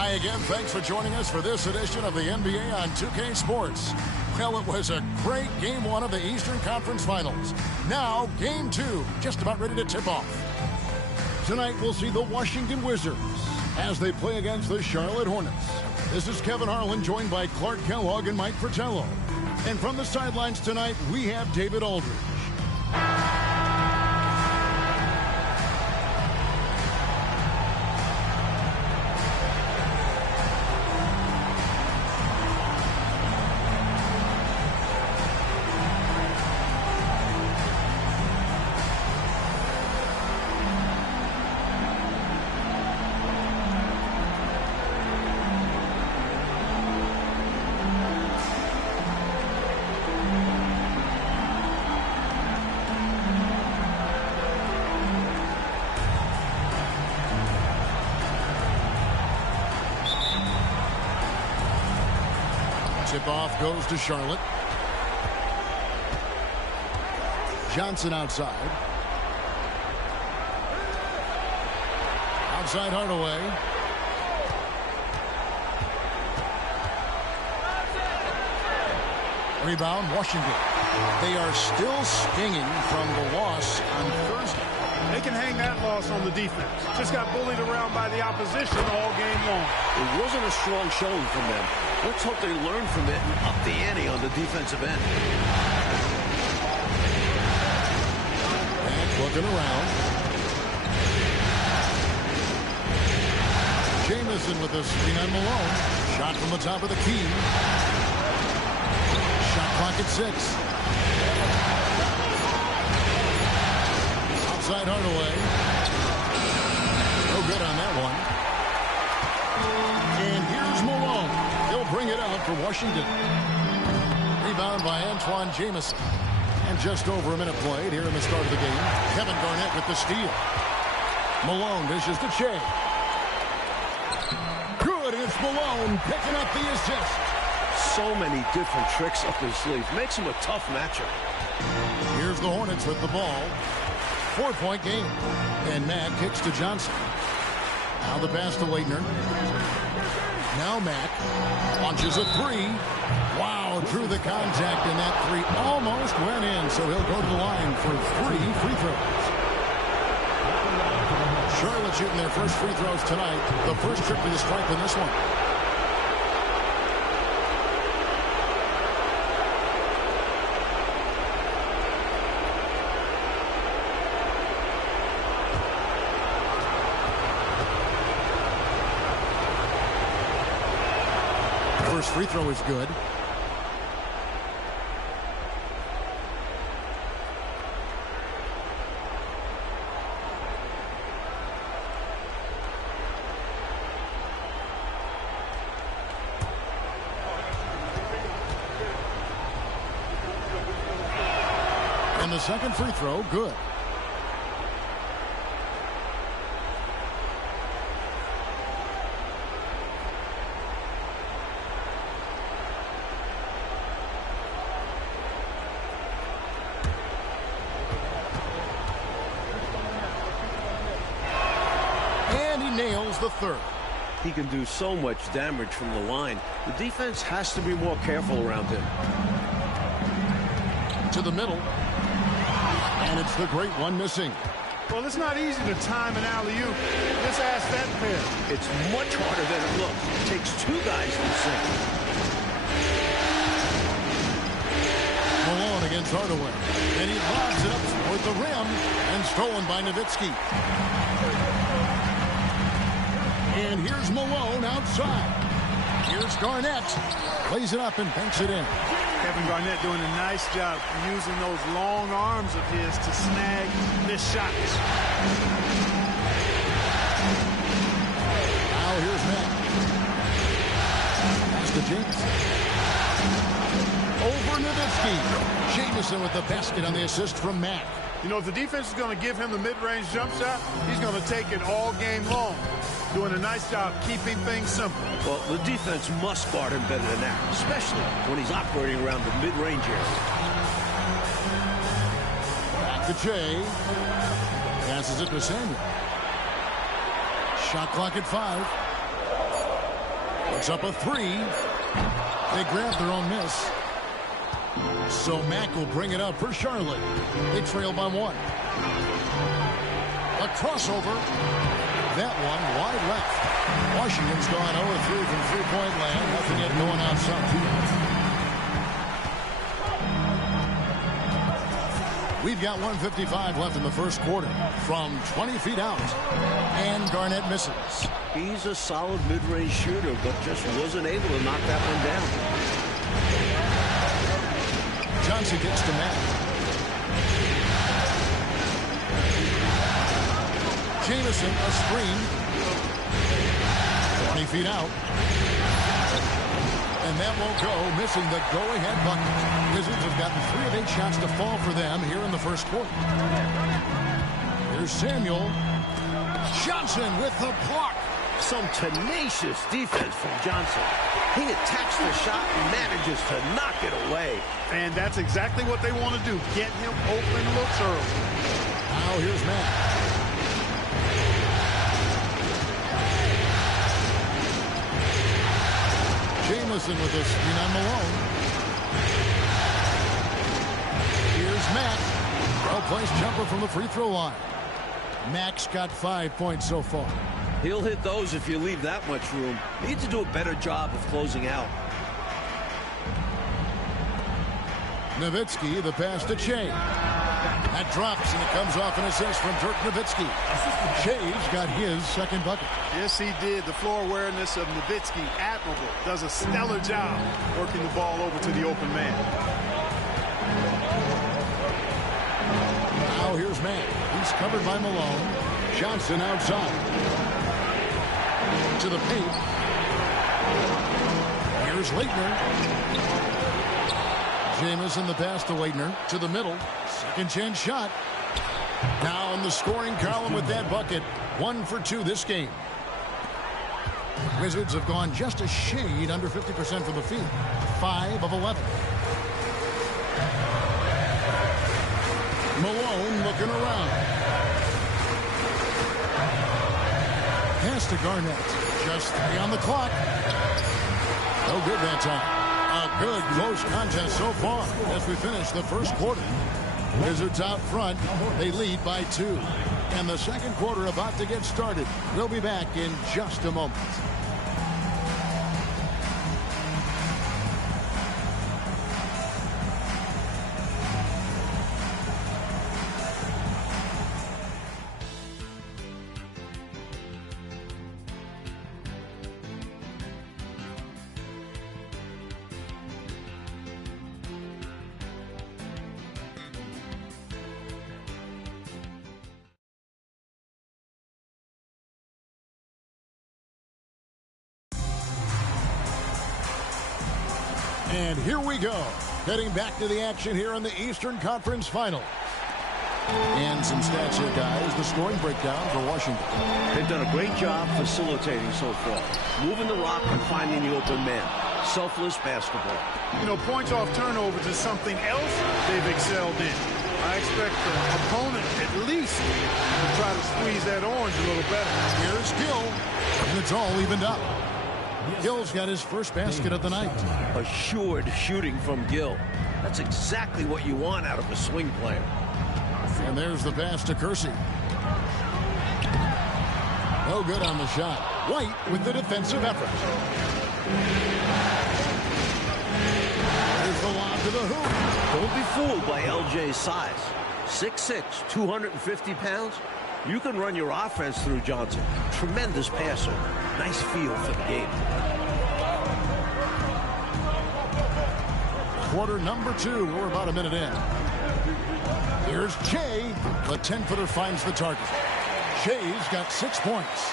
Hi again. Thanks for joining us for this edition of the NBA on 2K Sports. Well, it was a great Game 1 of the Eastern Conference Finals. Now, Game 2, just about ready to tip off. Tonight, we'll see the Washington Wizards as they play against the Charlotte Hornets. This is Kevin Harlan, joined by Clark Kellogg and Mike Fratello. And from the sidelines tonight, we have David Aldridge. Tip-off goes to Charlotte. Johnson outside. Outside Hardaway. Rebound, Washington. They are still stinging from the loss on Thursday. They can hang that loss on the defense. Just got bullied around by the opposition all game long. It wasn't a strong showing from them. Let's hope they learn from it and up the ante on the defensive end. And looking around. Jamison with a screen on Malone. Shot from the top of the key. Shot clock at 6. Outside Hardaway. No good on that one. And here's Malone. He'll bring it out for Washington. Rebound by Antoine Jamison. And just over a minute played here in the start of the game. Kevin Garnett with the steal. Malone dishes to Shea. Good, it's Malone picking up the assist. So many different tricks up his sleeve. Makes him a tough matchup. Here's the Hornets with the ball. 4-point game. And Mack kicks to Johnson. Now the pass to Leitner. Now Mack launches a three. Wow, drew the contact, and that three almost went in, so he'll go to the line for 3 free throws. Charlotte shooting their first free throws tonight. The first trip to the stripe in this one. First free throw is good. And the second free throw, good. Nails the third. He can do so much damage from the line. The defense has to be more careful around him. To the middle. And it's the great one missing. Well, it's not easy to time an alley-oop. Just ask that pair. It's much harder than it looks. It takes 2 guys to sink. Malone against Hardaway. And he lobs it up toward the rim. And stolen by Nowitzki. And here's Malone outside. Here's Garnett. Plays it up and banks it in. Kevin Garnett doing a nice job using those long arms of his to snag missed shots. Now here's Mack. Pass to Jamison. Over Nowitzki. Jamison with the basket on the assist from Mack. You know, if the defense is going to give him the mid-range jump shot, he's going to take it all game long. Doing a nice job keeping things simple. Well, the defense must guard him better than that, especially when he's operating around the mid-range area. Back to Jay. Passes it to Samuel. Shot clock at 5. Puts up a three. They grab their own miss. So Mack will bring it up for Charlotte. They trail by 1. A crossover. That one wide left. Washington's gone 0-3 from three-point land. Nothing yet going outside. We've got 1:55 left in the first quarter. From 20 feet out. And Garnett misses. He's a solid mid-range shooter, but just wasn't able to knock that one down. Johnson gets to Mack. Jamison, a screen. 20 feet out. And that won't go, missing the go-ahead bucket. Wizards have gotten 3 of 8 shots to fall for them here in the first quarter. Here's Samuel. Johnson with the block. Some tenacious defense from Johnson. He attacks the shot and manages to knock it away. And that's exactly what they want to do. Get him open looks early. Now here's Mack. Jamison with a screen on Malone. Here's Mack. Well-placed jumper from the free throw line. Mack's got 5 points so far. He'll hit those if you leave that much room. Needs to do a better job of closing out. Nowitzki, the pass to Shea. That drops, and it comes off an assist from Dirk Nowitzki. Shea's got his second bucket. Yes, he did. The floor awareness of Nowitzki, admirable. Does a stellar job working the ball over to the open man. Now here's Mack. He's covered by Malone. Johnson outside. To the paint. Here's Leitner. Jamison the pass to Leitner. To the middle. Second chance shot. Now in the scoring column with that bucket. 1 for 2 this game. Wizards have gone just a shade under 50% from the field. 5 of 11. Malone looking around. Pass to Garnett. Just 3 on the clock. No good that time. A good close contest so far as we finish the first quarter. Wizards out front. They lead by 2. And the second quarter about to get started. We'll be back in just a moment. And here we go. Heading back to the action here in the Eastern Conference Finals. And some stats here, guys. The scoring breakdown for Washington. They've done a great job facilitating so far. Moving the rock and finding the open man. Selfless basketball. You know, points off turnovers is something else they've excelled in. I expect the opponent at least to try to squeeze that orange a little better. Here's Gill. And it's all evened up. Gill's got his first basket of the night. Assured shooting from Gill. That's exactly what you want out of a swing player. And there's the pass to Kersey. No good on the shot. White with the defensive effort. There's the lob to the hoop. Don't be fooled by LJ's size. 6'6", 250 pounds. You can run your offense through Johnson. Tremendous passer. Nice feel for the game. Quarter number 2. We're about a minute in. Here's Shea. The 10-footer finds the target. Shea's got 6 points.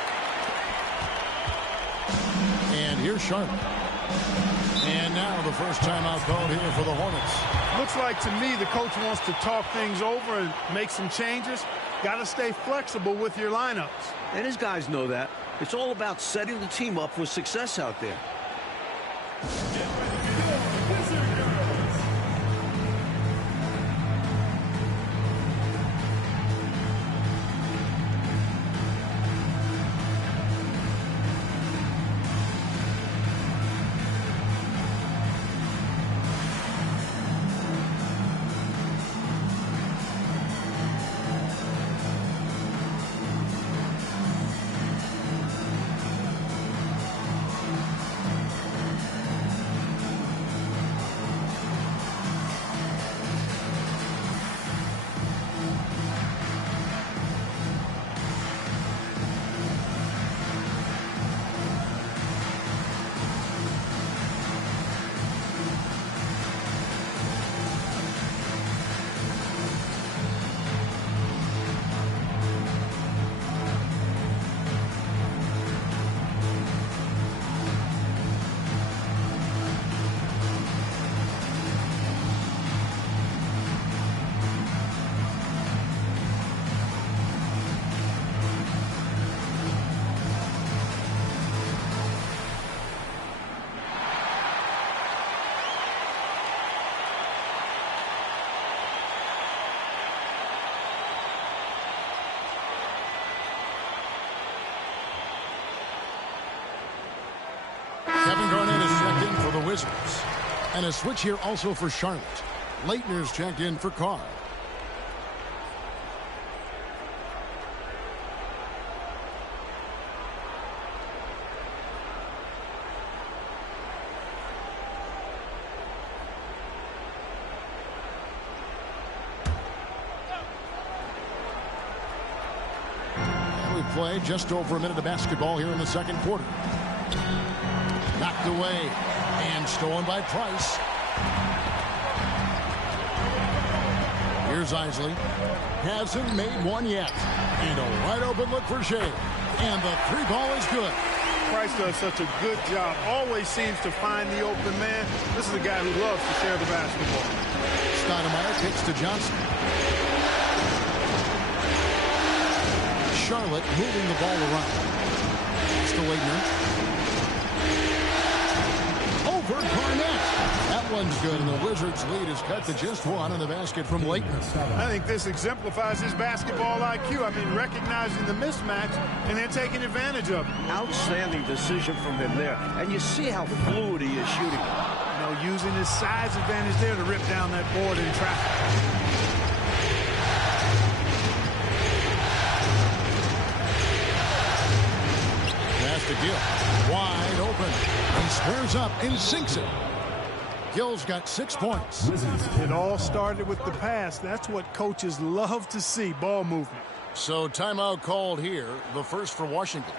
And here's Charlotte. And now the first timeout called here for the Hornets. Looks like to me the coach wants to talk things over and make some changes. Got to stay flexible with your lineups. And his guys know that. It's all about setting the team up for success out there. Wizards. And a switch here also for Charlotte. Leitner's checked in for Carr. Play just over a minute of basketball here in the second quarter. Knocked away and stolen by Price. Here's Isley. Hasn't made one yet. And a wide open look for Shea. And the three ball is good. Price does such a good job. Always seems to find the open man. This is a guy who loves to share the basketball. Stoudemire kicks to Johnson. Charlotte moving the ball around. It's to Leitner. Over Garnett. That one's good, and the Wizards' lead is cut to just one on the basket from Leitner. I think this exemplifies his basketball IQ. I mean, recognizing the mismatch and then taking advantage of it. Outstanding decision from him there. And you see how fluid he is shooting. You know, using his size advantage there to rip down that board in traffic. To Gill. Wide open. He squares up and sinks it. Gill's got 6 points. It all started with the pass. That's what coaches love to see, ball movement. So timeout called here, the first for Washington.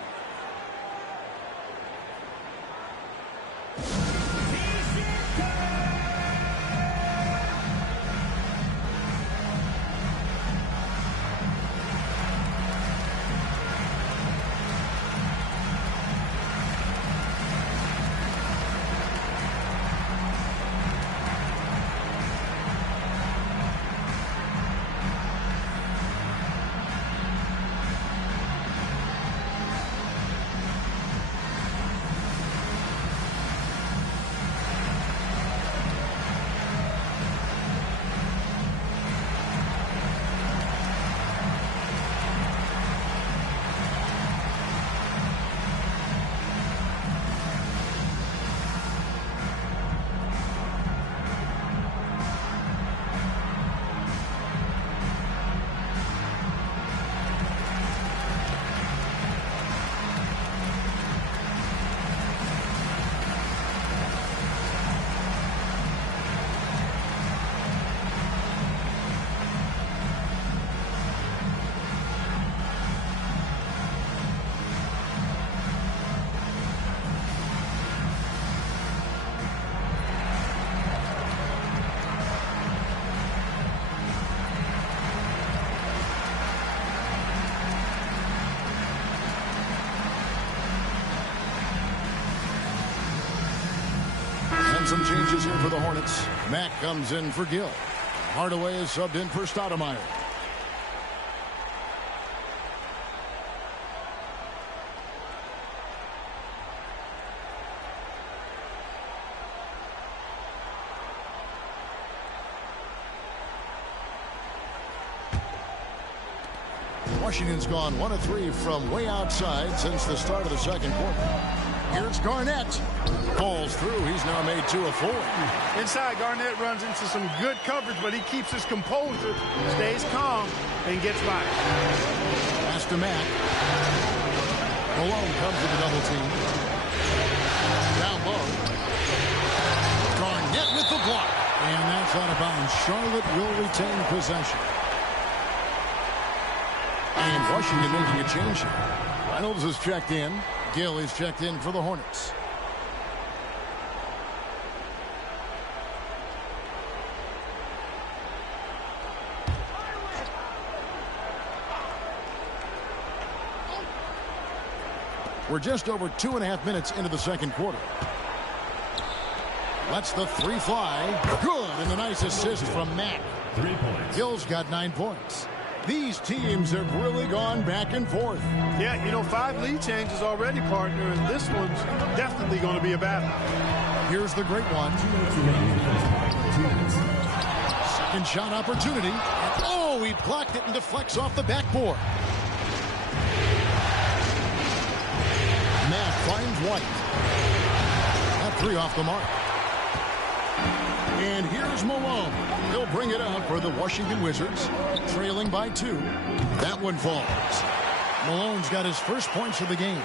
Some changes here for the Hornets. Mack comes in for Gill. Hardaway is subbed in for Stoudemire. Washington's gone 1 of 3 from way outside since the start of the second quarter. Here's Garnett. Falls through. He's now made 2 of 4. Inside, Garnett runs into some good coverage, but he keeps his composure, stays calm, and gets by. Pass to Mack. Malone comes with a double team. Down low. Garnett with the block. And that's out of bounds. Charlotte will retain possession. And Washington making a change here. Reynolds is checked in. Gill is checked in for the Hornets. We're just over 2.5 minutes into the second quarter. Lets the three fly. Good, and a nice assist from Mack. 3 points. Gill's got 9 points. These teams have really gone back and forth. Yeah, you know, 5 lead changes already, partner, and this one's definitely going to be a battle. Here's the great one. 2 minutes remaining in the first half. 2 minutes. Second shot opportunity. Oh, he blocked it and deflects off the backboard. Matt finds White. That 3 off the mark. And here's Malone. He'll bring it out for the Washington Wizards, trailing by 2. That one falls. Malone's got his first points of the game.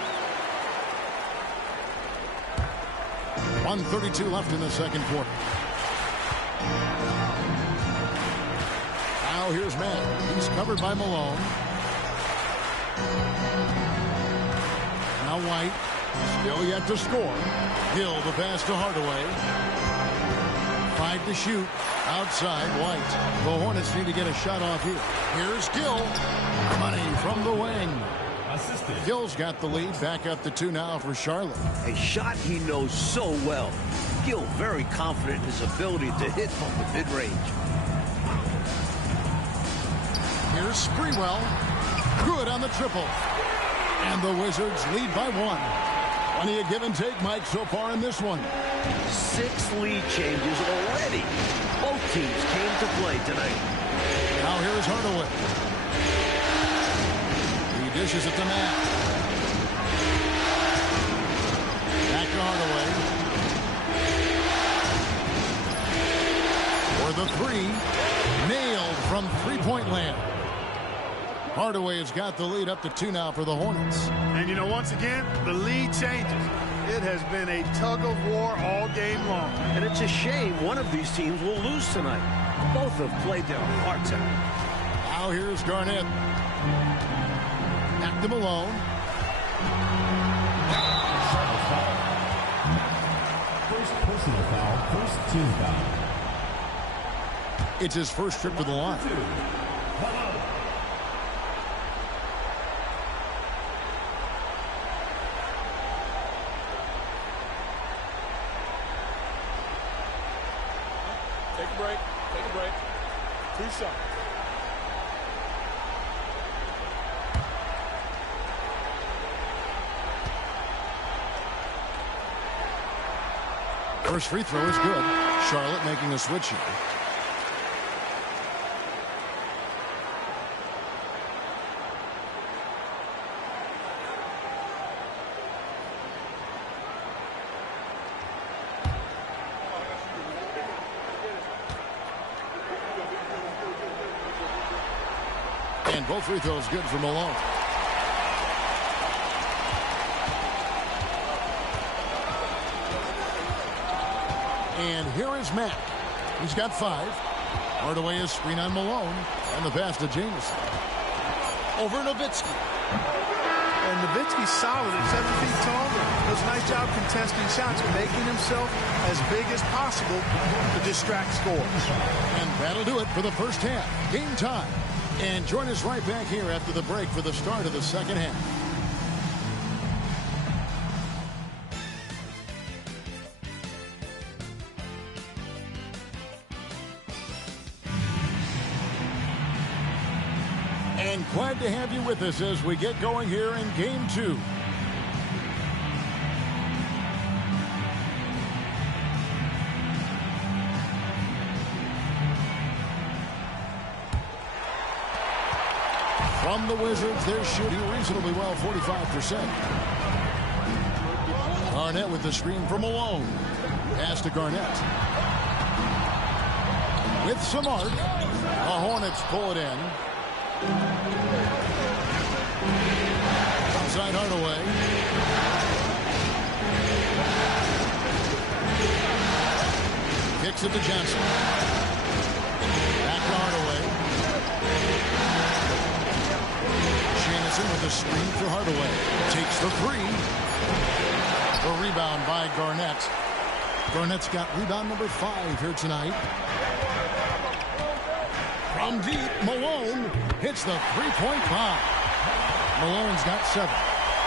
1:32 left in the second quarter. Now here's Mann. He's covered by Malone. Now White. Still yet to score. Gill the pass to Hardaway. 5 to shoot. Outside White. The Hornets need to get a shot off here. Here's Gill. Money from the wing. Assisted. Gill's got the lead. Back up to 2 now for Charlotte. A shot he knows so well. Gill very confident in his ability to hit from the mid-range. Here's Sprewell. Good on the triple. And the Wizards lead by 1. Plenty of give and take, Mike, so far in this one. 6 lead changes already. Both teams came to play tonight. Now here's Hardaway. He dishes it to Matt. Back to Hardaway. For the 3. Nailed from three-point land. Hardaway has got the lead up to 2 now for the Hornets. And, you know, once again, the lead changes. It has been a tug-of-war all game long. And it's a shame one of these teams will lose tonight. Both have played their hearts out. Now here's Garnett. Back to Malone. First personal foul. First team foul. It's his first trip to the line. Take a break. Take a break. 2 shots. First free throw is good. Charlotte making a switch here. And both free throws good for Malone. And here is Matt. He's got 5. Hardaway is screen on Malone. And the pass to Jamison. Over Nowitzki. And Nowitzki's solid at 7 feet tall. Does a nice job contesting shots, making himself as big as possible to distract scores. And that'll do it for the first half. Game time. And join us right back here after the break for the start of the second half. And glad to have you with us as we get going here in Game 2. From the Wizards, they're shooting reasonably well, 45%. Garnett with the screen from Malone. Pass to Garnett. With some arc, the Hornets pull it in. Outside Hardaway. Kicks it to Johnson. Back to Hardaway. Jamison with a screen for Hardaway. Takes the 3. The rebound by Garnett. Garnett's got rebound number 5 here tonight. From deep, Malone hits the three-point bomb. Malone's got 7.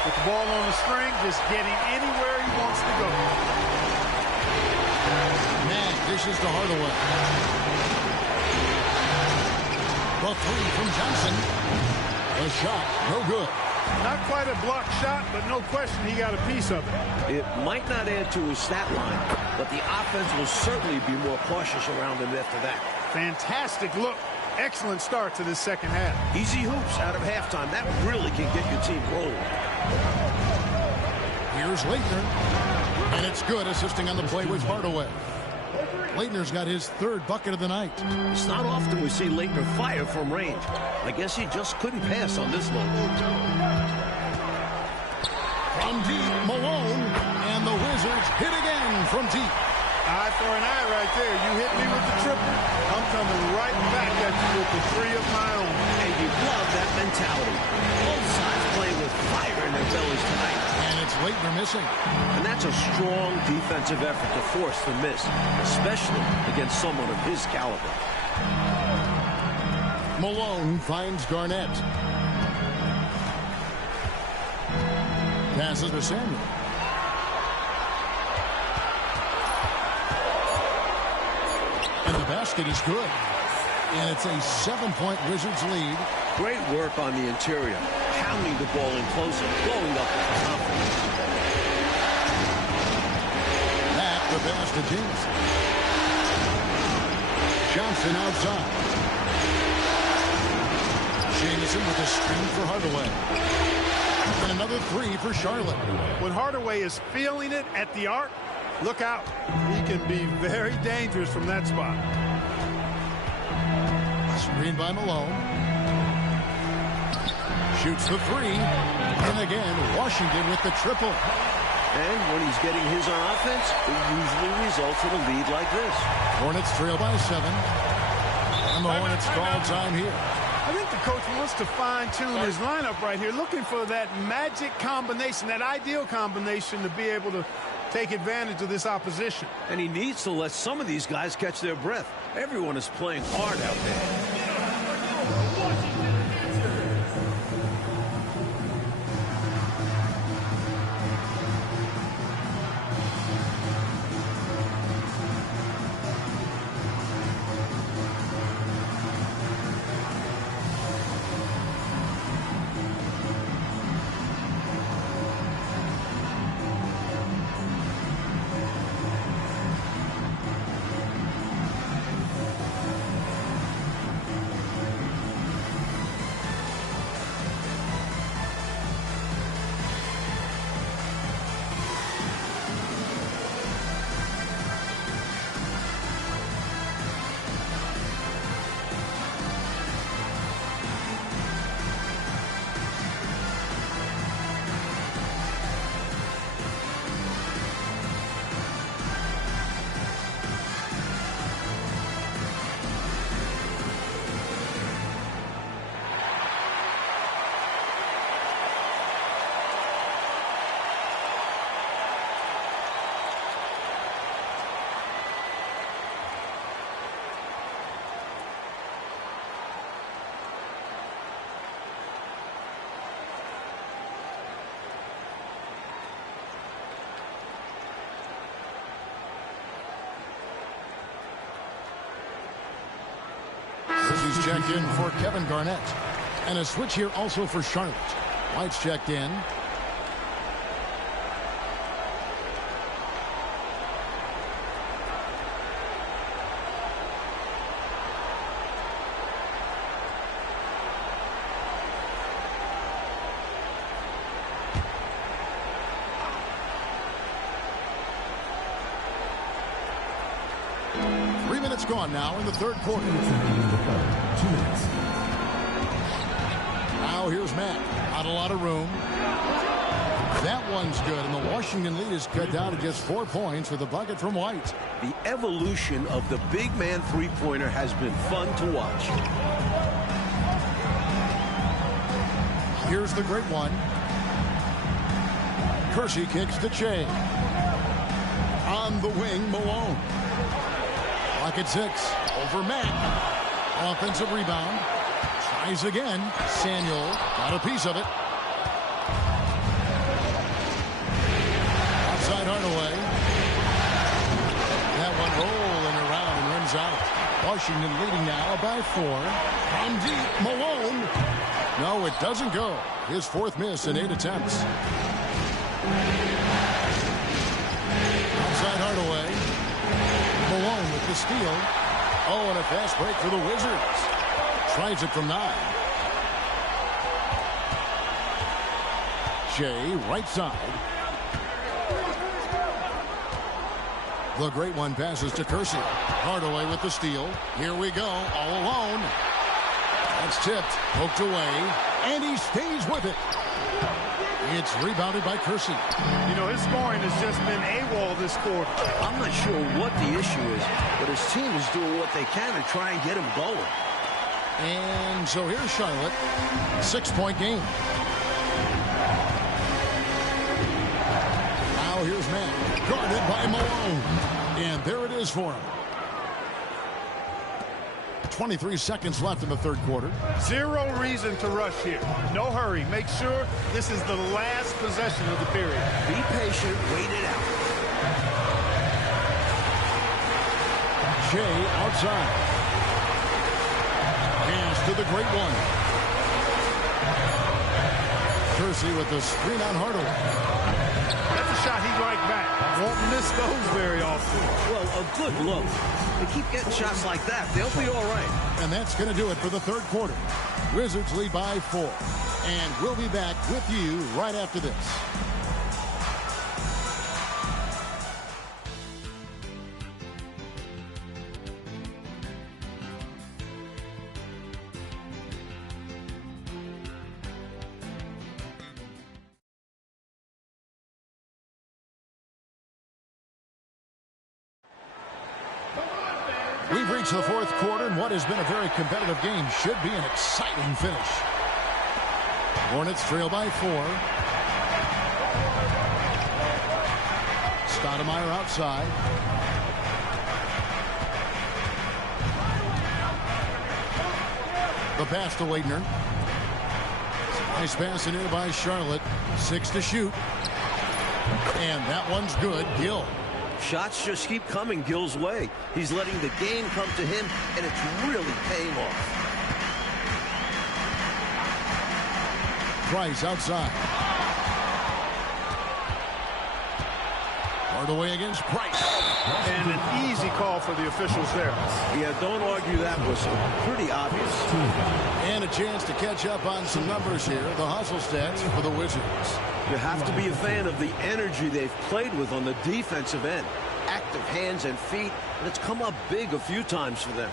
With the ball on the string, just getting anywhere he wants to go. Man dishes to Hardaway. The 3 from Johnson. The shot, no good. Not quite a blocked shot, but no question he got a piece of it. It might not add to his stat line, but the offense will certainly be more cautious around him after that. Fantastic look. Excellent start to this second half. Easy hoops out of halftime. That really can get your team rolling. Here's Leitner. And it's good, assisting on the play with Hardaway. Leitner's got his third bucket of the night. It's not often we see Leitner fire from range. I guess he just couldn't pass on this one. From deep, Malone, and the Wizards hit again from deep. Eye for an eye right there. You hit me with the triple, I'm coming right back at you with the three of my own. And you love that mentality. Both sides playing with fire in their bellies tonight. And it's Leitner missing. And that's a strong defensive effort to force the miss, especially against someone of his caliber. Malone finds Garnett. Passes to Samuel. And the basket is good. And it's a 7-point Wizards lead. Great work on the interior, pounding the ball in close and blowing up with confidence. Back the pass to Jameson. Johnson outside. Jameson with a screen for Hardaway. And another three for Charlotte. When Hardaway is feeling it at the arc, look out. He can be very dangerous from that spot. Screen by Malone. Shoots the three. And again, Washington with the triple. And when he's getting his on offense, it usually results in a lead like this. Hornets trail by 7. And the Hornets call time here. I think the coach wants to fine-tune his lineup right here, looking for that magic combination, that ideal combination to be able to take advantage of this opposition. And he needs to let some of these guys catch their breath. Everyone is playing hard out there. He's checked in for Kevin Garnett. And a switch here also for Charlotte. White's checked in. Gone now in the third quarter. 2 minutes. Now here's Matt. Not a lot of room. That one's good, and the Washington lead is cut down to just 4 points with a bucket from White. The evolution of the big man three-pointer has been fun to watch. Here's the great one. Kersey kicks to Che. On the wing, Malone. Clock at 6. Over Mack. Offensive rebound. Tries again. Samuel got a piece of it. Outside Hardaway. That one rolling around and rims out. Washington leading now by 4. From deep, Malone. No, it doesn't go. His 4th miss in 8 attempts. Outside Hardaway. Malone with the steal. Oh, and a fast break for the Wizards. Tries it from 9. Shea, right side. The great one passes to Kersey. Hardaway with the steal. Here we go, all alone. That's tipped, poked away, and he stays with it. It's rebounded by Kersey. You know, his scoring has just been AWOL this quarter. I'm not sure what the issue is, but his team is doing what they can to try and get him going. And so here's Charlotte. 6-point game. Now here's Matt. Guarded by Malone. And there it is for him. 23 seconds left in the third quarter. Zero reason to rush here. No hurry. Make sure this is the last possession of the period. Be patient. Wait it out. Shea outside. Pass to the great one. Kersey with the screen on Hardaway. That's a shot he'd like back. Won't miss those very often. Well, a good look. They keep getting shots like that. They'll be all right. And that's going to do it for the third quarter. Wizards lead by 4. And we'll be back with you right after this. We've reached the fourth quarter, and what has been a very competitive game should be an exciting finish. Hornets trail by 4. Stoudemire outside. The pass to Waitner. Nice pass in here by Charlotte. 6 to shoot. And that one's good. Gill. Shots just keep coming Gill's way. He's letting the game come to him, and it's really paying off. Price outside. Hardaway against Price. And an easy call for the officials there. Yeah, don't argue that whistle. Pretty obvious. And a chance to catch up on some numbers here. The hustle stats for the Wizards. You have to be a fan of the energy they've played with on the defensive end. Active hands and feet, and it's come up big a few times for them.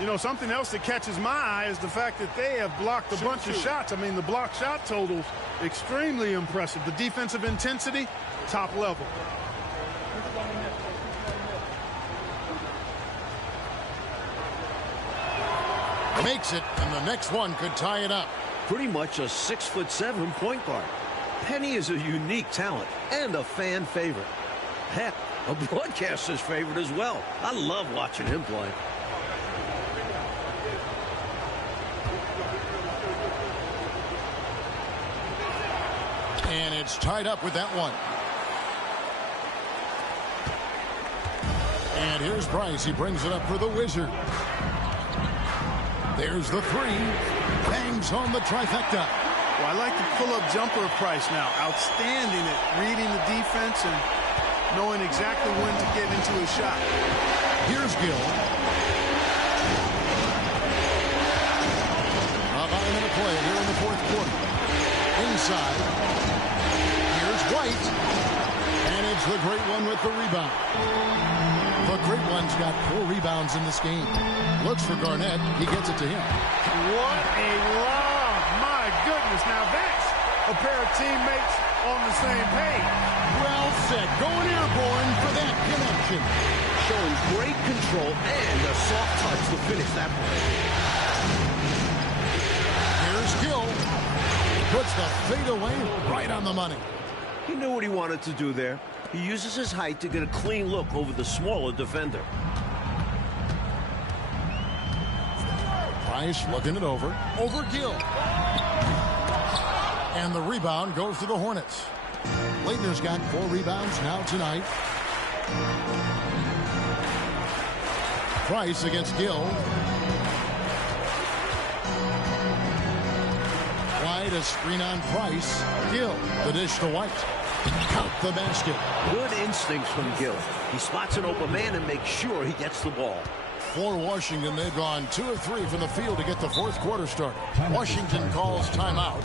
You know, something else that catches my eye is the fact that they have blocked a bunch of shots. I mean, the block shot totals, extremely impressive. The defensive intensity, top level. Makes it, and the next one could tie it up. Pretty much a 6'7" point guard. Penny is a unique talent and a fan favorite. Heck, a broadcaster's favorite as well. I love watching him play. And it's tied up with that one. And here's Price. He brings it up for the Wizards. There's the 3. Bangs home the trifecta. Well, I like the pull-up jumper of Price now. Outstanding at reading the defense and knowing exactly when to get into his shot. Here's Gill. About a minute play here in the fourth quarter. Inside. Here's White. And it's the great one with the rebound. The great one's got 4 rebounds in this game. Looks for Garnett. He gets it to him. What a lob. My goodness. Now that's a pair of teammates on the same page. Well said. Going airborne for that connection. Showing great control and a soft touch to finish that play. Here's Gill. Puts the fadeaway right on the money. He knew what he wanted to do there. He uses his height to get a clean look over the smaller defender. Price looking it over. Over Gill. And the rebound goes to the Hornets. Leitner's got 4 rebounds now tonight. Price against Gill. White, a screen on Price. Gill, the dish to White. Count the basket. Good instincts from Gill. He spots an open man and makes sure he gets the ball. For Washington, they've gone 2 of 3 from the field to get the fourth quarter started. Washington calls timeout.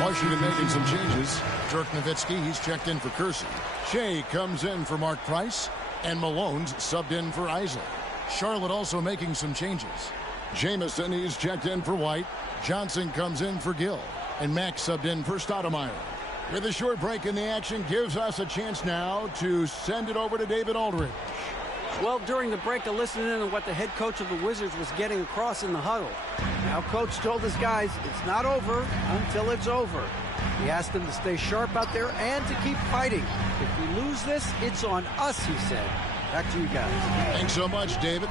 Washington making some changes. Dirk Nowitzki, he's checked in for Kersey. Shea comes in for Mark Price. And Malone's subbed in for Isley. Charlotte also making some changes. Jamison, he's checked in for White. Johnson comes in for Gill. And Mack subbed in for Stoudemire. With a short break in the action, gives us a chance now to send it over to David Aldridge. Well, during the break, I listened in on what the head coach of the Wizards was getting across in the huddle. Now, coach told his guys it's not over until it's over. He asked them to stay sharp out there and to keep fighting. If we lose this, it's on us, he said. Back to you guys. Thanks so much, David.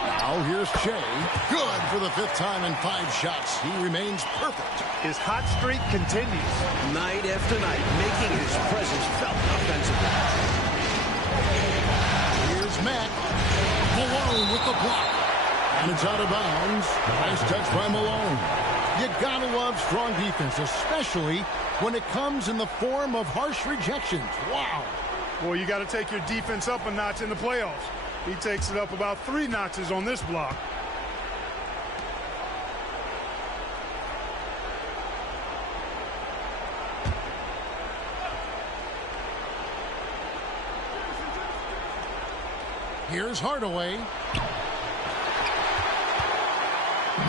Now here's Shea. Good for the 5th time in 5 shots. He remains perfect. His hot streak continues. Night after night, making his presence felt offensively. Here's Mack. Malone with the block. And it's out of bounds. Nice touch by Malone. You gotta love strong defense, especially when it comes in the form of harsh rejections. Wow. Boy, you got to take your defense up a notch in the playoffs. He takes it up about 3 notches on this block. Here's Hardaway.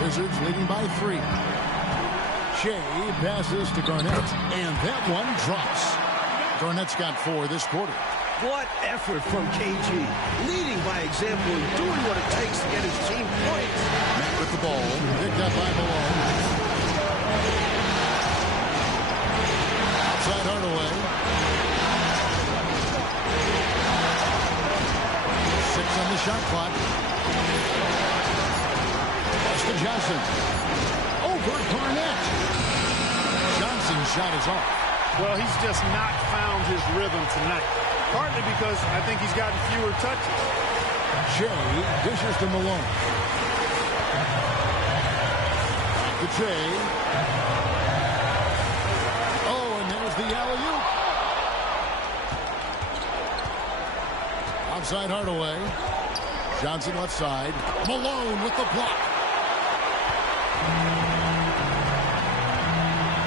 Wizards leading by 3. Shea passes to Garnett, and that one drops. Garnett's got 4 this quarter. What effort from KG. Leading by example and doing what it takes to get his team points. Mack with the ball. Picked up by Malone. Outside Hardaway. 6 on the shot clock. Pass to Johnson. Over Garnett. Johnson's shot is off. Well, he's just not found his rhythm tonight. Partly because I think he's gotten fewer touches. Shea dishes to Malone. Back to Shea. Oh, and there's the alley-oop. Outside Hardaway. Johnson left side. Malone with the block.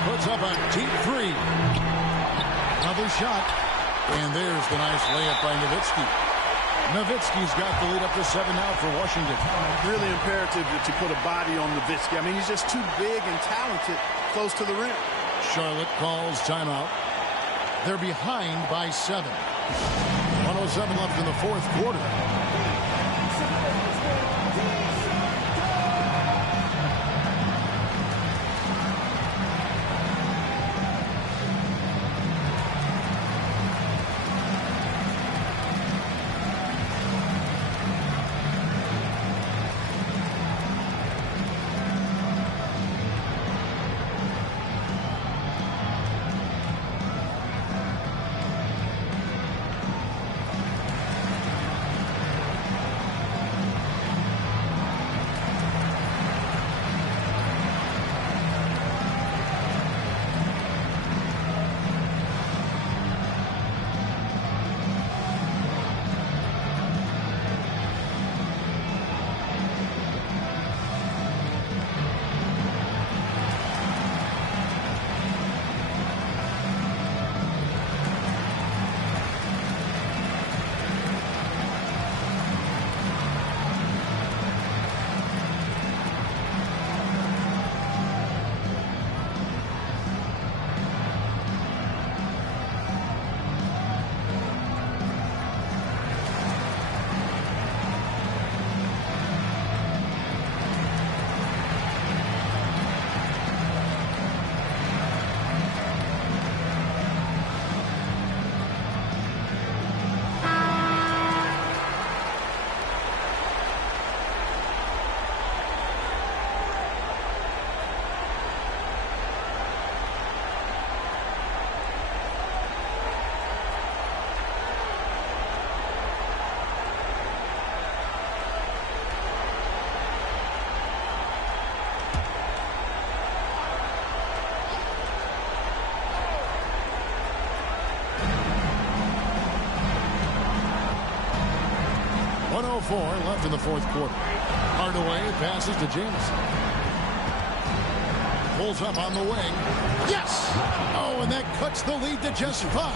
Puts up a deep 3. Another shot. And there's the nice layup by Nowitzki. Nowitzki's got the lead up to 7 now for Washington. Really imperative that you put a body on Nowitzki. I mean, he's just too big and talented close to the rim. Charlotte calls timeout. They're behind by 7. 1:07 left in the 4th quarter. Left in the 4th quarter. Hardaway passes to Jamison. Pulls up on the wing. Yes! Oh, and that cuts the lead to just 5.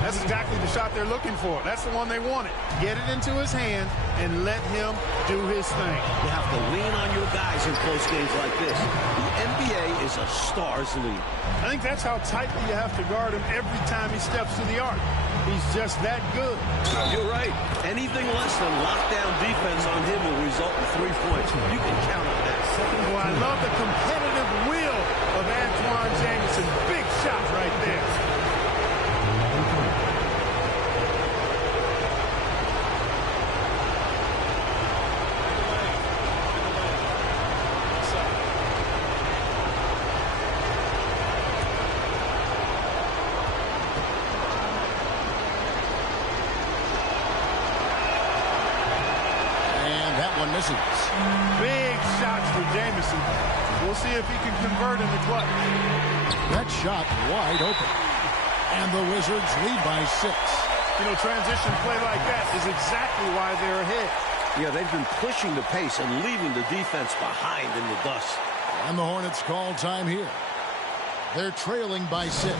That's exactly the shot they're looking for. That's the one they wanted. Get it into his hand and let him do his thing. You have to lean on your guys in close games like this. The NBA is a stars league. I think that's how tightly you have to guard him every time he steps to the arc. He's just that good. You're right. Anything less than lockdown defense on him will result in 3 points. You can count on that. Well, I love the competitive will of Antoine Jamison. Big shot right there. Misses. Big shots for Jamison. We'll see if he can convert in the clutch. That shot wide open. And the Wizards lead by 6. You know, transition play like that is exactly why they're ahead. Yeah, they've been pushing the pace and leaving the defense behind in the dust. And the Hornets call time here. They're trailing by 6.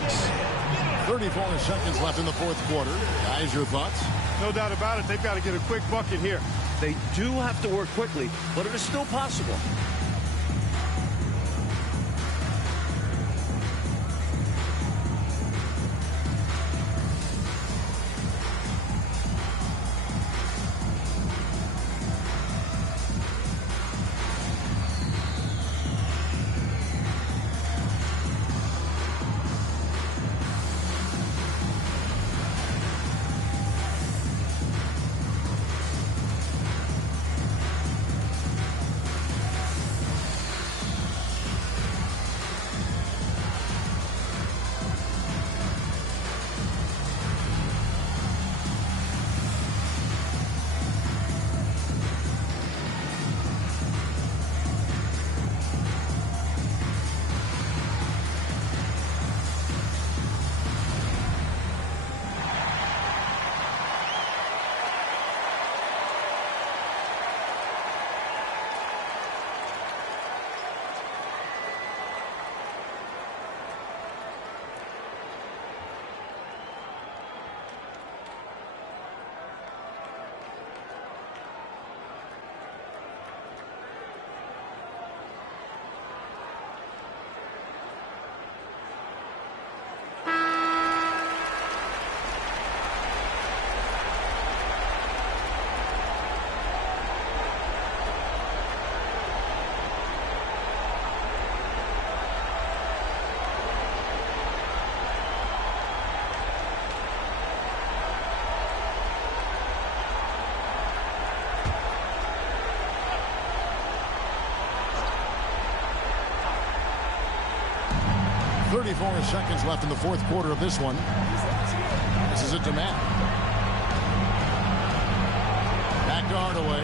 34 seconds left in the fourth quarter. Guys, your thoughts? No doubt about it. They've got to get a quick bucket here. They do have to work quickly, but it is still possible. Seconds left in the fourth quarter of this one. This is it to Matt. Back to Hardaway.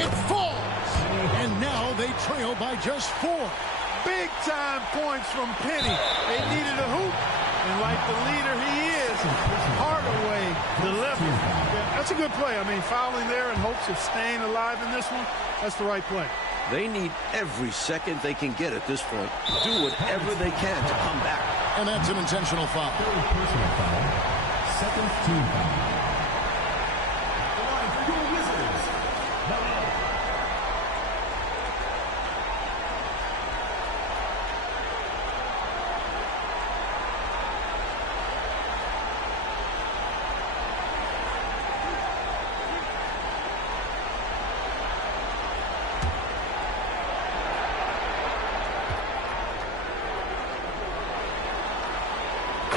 It falls! And now they trail by just 4. Big time points from Penny. They needed a hoop. And like the leader he is, Hardaway delivered. Yeah, that's a good play. I mean, fouling there in hopes of staying alive in this one, that's the right play. They need every second they can get at this point. Do whatever they can to come back. And that's an intentional foul. Personal foul. Second team foul. The line for your Wizards.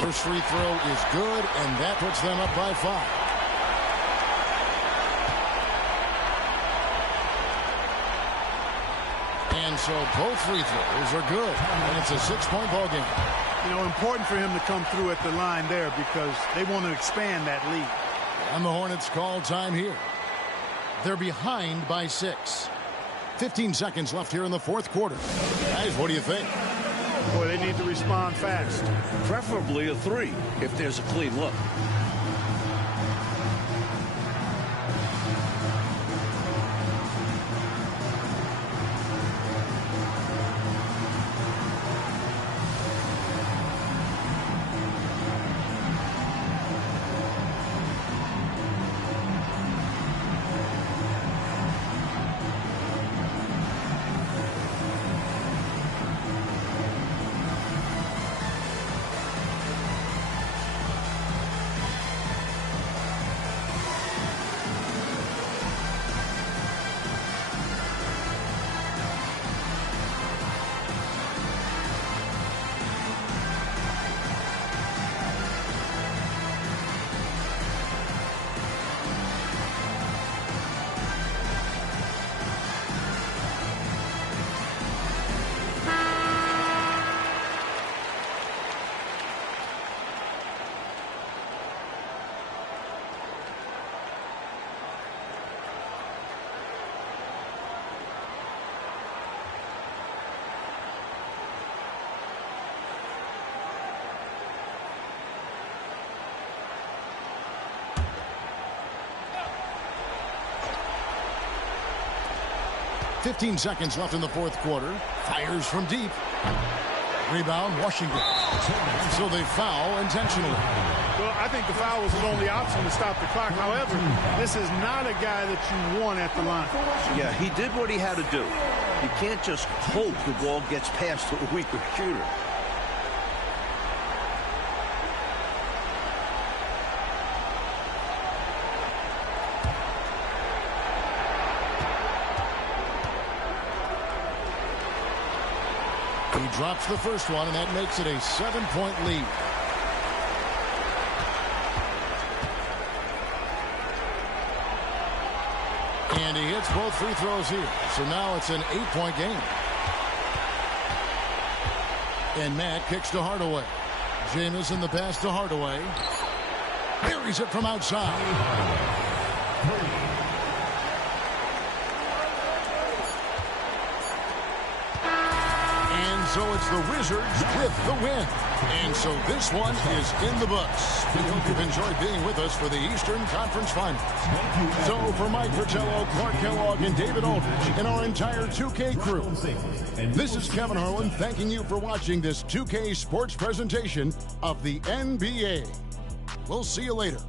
First free throw is good, and that puts them up by 5. And so both free throws are good, and it's a 6-point ball game. You know, important for him to come through at the line there because they want to expand that lead. And the Hornets call time here. They're behind by 6. 15 seconds left here in the fourth quarter. Guys, what do you think? Boy, they need to respond fast. Preferably a 3 if there's a clean look. 15 seconds left in the fourth quarter. Fires from deep. Rebound, Washington. So they foul intentionally. Well, I think the foul was his only option to stop the clock. However, this is not a guy that you want at the line. Yeah, he did what he had to do. You can't just hope the ball gets past to a weaker shooter. He drops the first one, and that makes it a 7-point lead. And he hits both free throws here. So now it's an 8-point game. And Matt kicks to Hardaway. Jamison the pass to Hardaway. Buries it from outside. So it's the Wizards with the win. And so this one is in the books. We hope you've enjoyed being with us for the Eastern Conference Finals. So for Mike Fratello, Clark Kellogg, and David Aldridge, and our entire 2K crew, this is Kevin Harlan thanking you for watching this 2K Sports presentation of the NBA. We'll see you later.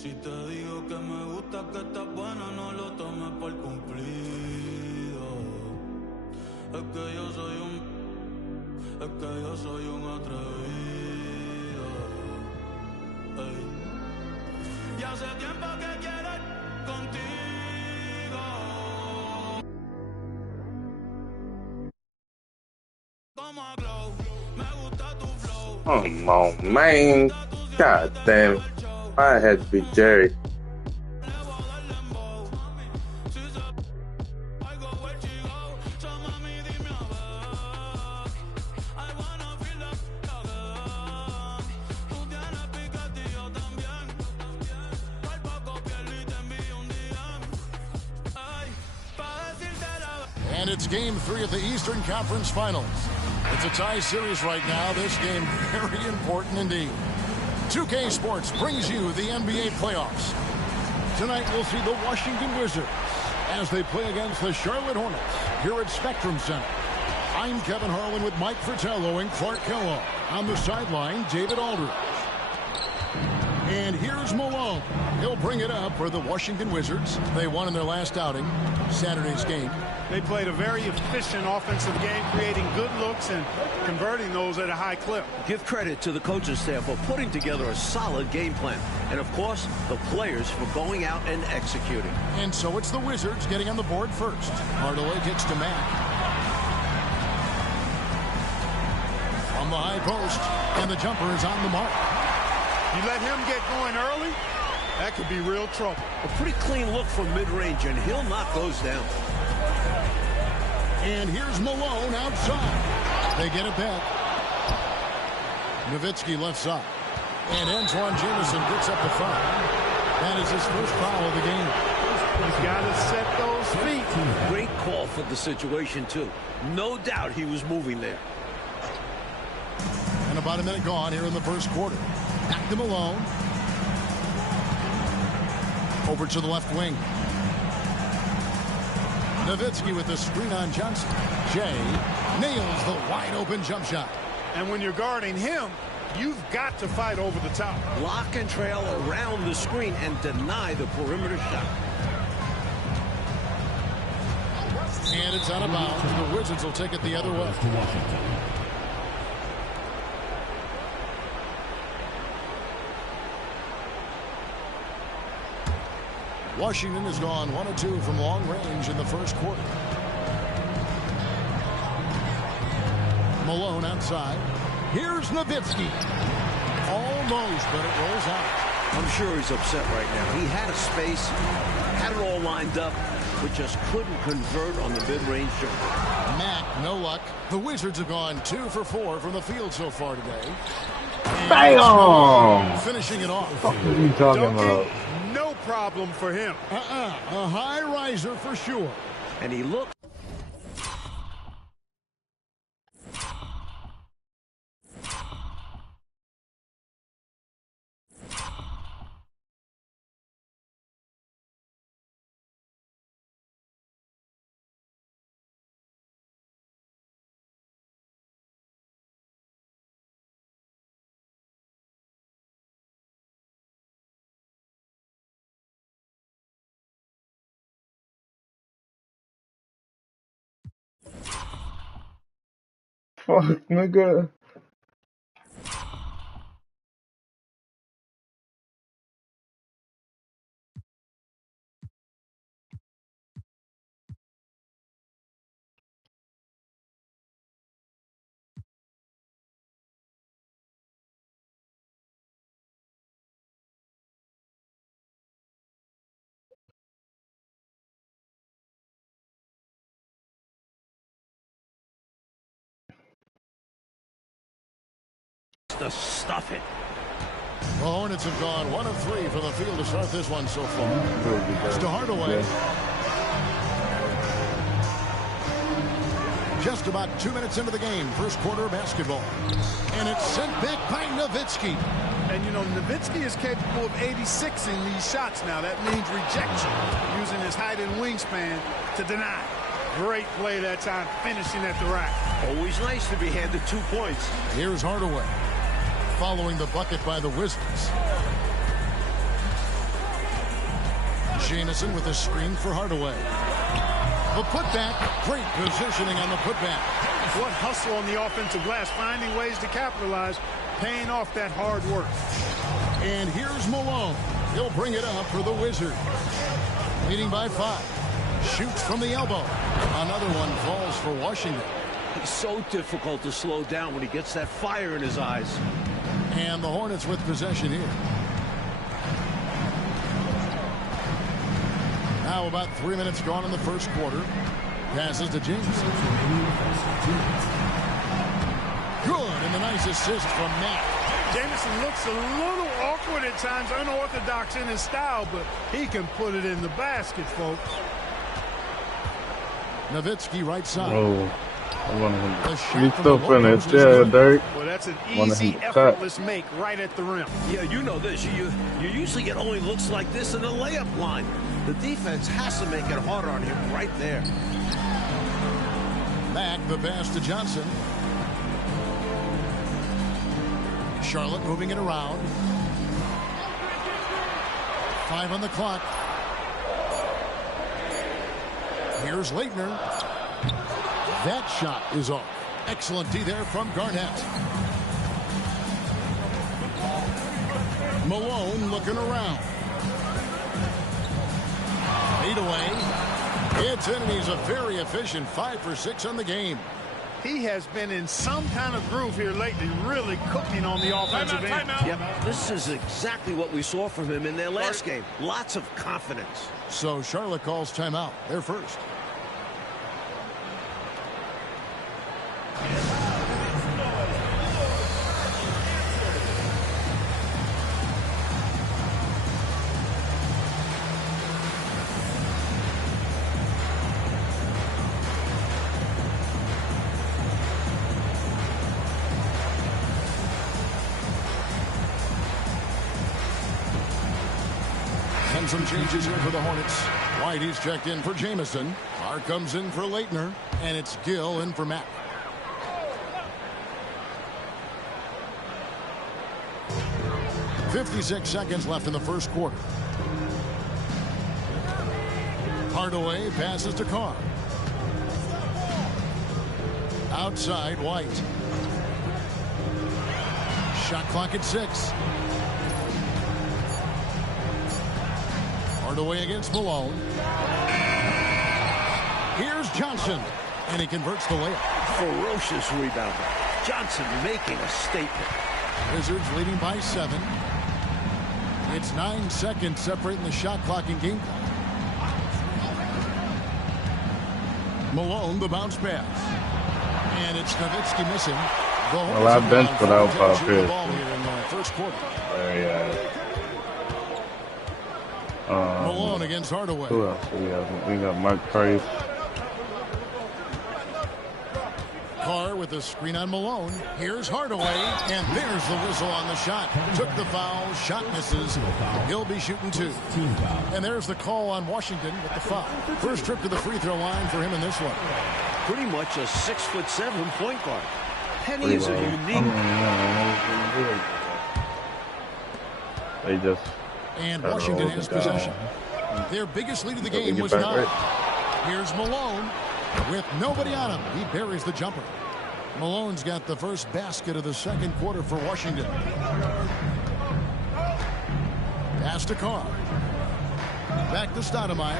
Si te digo que me gusta que estás buena, no lo tomes por cumplido. Es que yo soy un atrevido. Ey. Y hace tiempo que quiero ir contigo. Como a glow, me gusta tu flow. Come on, man. God damn it. I had to be Jerry. And it's Game 3 of the Eastern Conference Finals. It's a tie series right now. This game very important indeed. 2K Sports brings you the NBA playoffs. Tonight we'll see the Washington Wizards as they play against the Charlotte Hornets here at Spectrum Center. I'm Kevin Harlan with Mike Fratello and Clark Kellogg. On the sideline, David Aldridge. And here's Malone. He'll bring it up for the Washington Wizards. They won in their last outing, Saturday's game. They played a very efficient offensive game, creating good looks and converting those at a high clip. Give credit to the coaching staff for putting together a solid game plan. And, of course, the players for going out and executing. And so it's the Wizards getting on the board first. Hardaway kicks to Mack. On the high post, and the jumper is on the mark. You let him get going early, that could be real trouble. A pretty clean look from mid-range, and he'll knock those down. And here's Malone outside. They get it back. Nowitzki left side. And Antoine Jamison gets up to 5. That is his first foul of the game. He's got to set those feet. Great call for the situation, too. No doubt he was moving there. And about a minute gone here in the first quarter. Back to Malone. Over to the left wing. Nowitzki with the screen on Johnson. Jay nails the wide open jump shot. And when you're guarding him, you've got to fight over the top. Lock and trail around the screen and deny the perimeter shot. And it's out of bounds. The Wizards will take it the other way. Washington has gone 1 of 2 from long range in the first quarter. Malone outside. Here's Nowitzki. Almost, but it rolls out. I'm sure he's upset right now. He had a space, had it all lined up, but just couldn't convert on the mid-range jumper. Mack, no luck. The Wizards have gone 2 for 4 from the field so far today. Bam! Finishing it off. What are you talking about? No problem for him. A high riser for sure. And he looked. Fuck, nigga. To stuff it. The Hornets have gone 1 of 3 from the field to start this one so far. It's to Hardaway. Just about 2 minutes into the game, first quarter of basketball. And it's sent back by Nowitzki. And, you know, Nowitzki is capable of 86ing these shots now. That means rejection, using his height and wingspan to deny. Great play that time, finishing at the rack. Always nice to be handed 2 points. Here's Hardaway. Following the bucket by the Wizards. Jamison with a screen for Hardaway. The putback, great positioning on the putback. What hustle on the offensive glass, finding ways to capitalize, paying off that hard work. And here's Malone. He'll bring it up for the Wizards. Leading by 5. Shoots from the elbow. Another one falls for Washington. He's so difficult to slow down when he gets that fire in his eyes. And the Hornets with possession here. Now about 3 minutes gone in the first quarter. Passes to Jameson. Good, and the nice assist from Matt. Jamison looks a little awkward at times, unorthodox in his style, but he can put it in the basket, folks. Nowitzki right side. Oh, I want him. He's still finished. Yeah, Dirk. Well, that's an easy, effortless make right at the rim. Yeah, you know this. You usually get only looks like this in the layup line. The defense has to make it harder on him right there. Back the pass to Johnson. Charlotte moving it around. 5 on the clock. Here's Leitner. That shot is off. Excellent D there from Garnett. Malone looking around. Fade away. It's in, and he's a very efficient 5 for 6 on the game. He has been in some kind of groove here lately, really cooking on the offensive end. Yep, this is exactly what we saw from him in their last game. Lots of confidence. So Charlotte calls timeout. They're first. And some changes here for the Hornets. Whitey's checked in for Jamison. Carr comes in for Leitner. And it's Gill in for Mack. .56 seconds left in the first quarter. Hardaway passes to Carr. Outside, White. Shot clock at 6. Hardaway against Malone. Here's Johnson. And he converts the layup. Ferocious rebounder. Johnson making a statement. Wizards leading by 7. It's 9 seconds separating the shot clock and game clock. Malone, the bounce pass. And it's Nowitzki missing. Well, I benched without Bob Pierce. Here in the first quarter. Malone against Hardaway. Who else do we have? We got Mark Price. Carr with a screen on Malone. Here's Hardaway, and there's the whistle on the shot. Took the foul, shot misses. He'll be shooting 2. And there's the call on Washington with the foul. First trip to the free throw line for him in this one. Pretty much a 6'7" point guard. Penny is a unique. They just. And Washington has possession. Their biggest lead of the game was 9. Here's Malone. With nobody on him, he buries the jumper. Malone's got the first basket of the second quarter for Washington. Pass to Carr. Back to Stoudemire.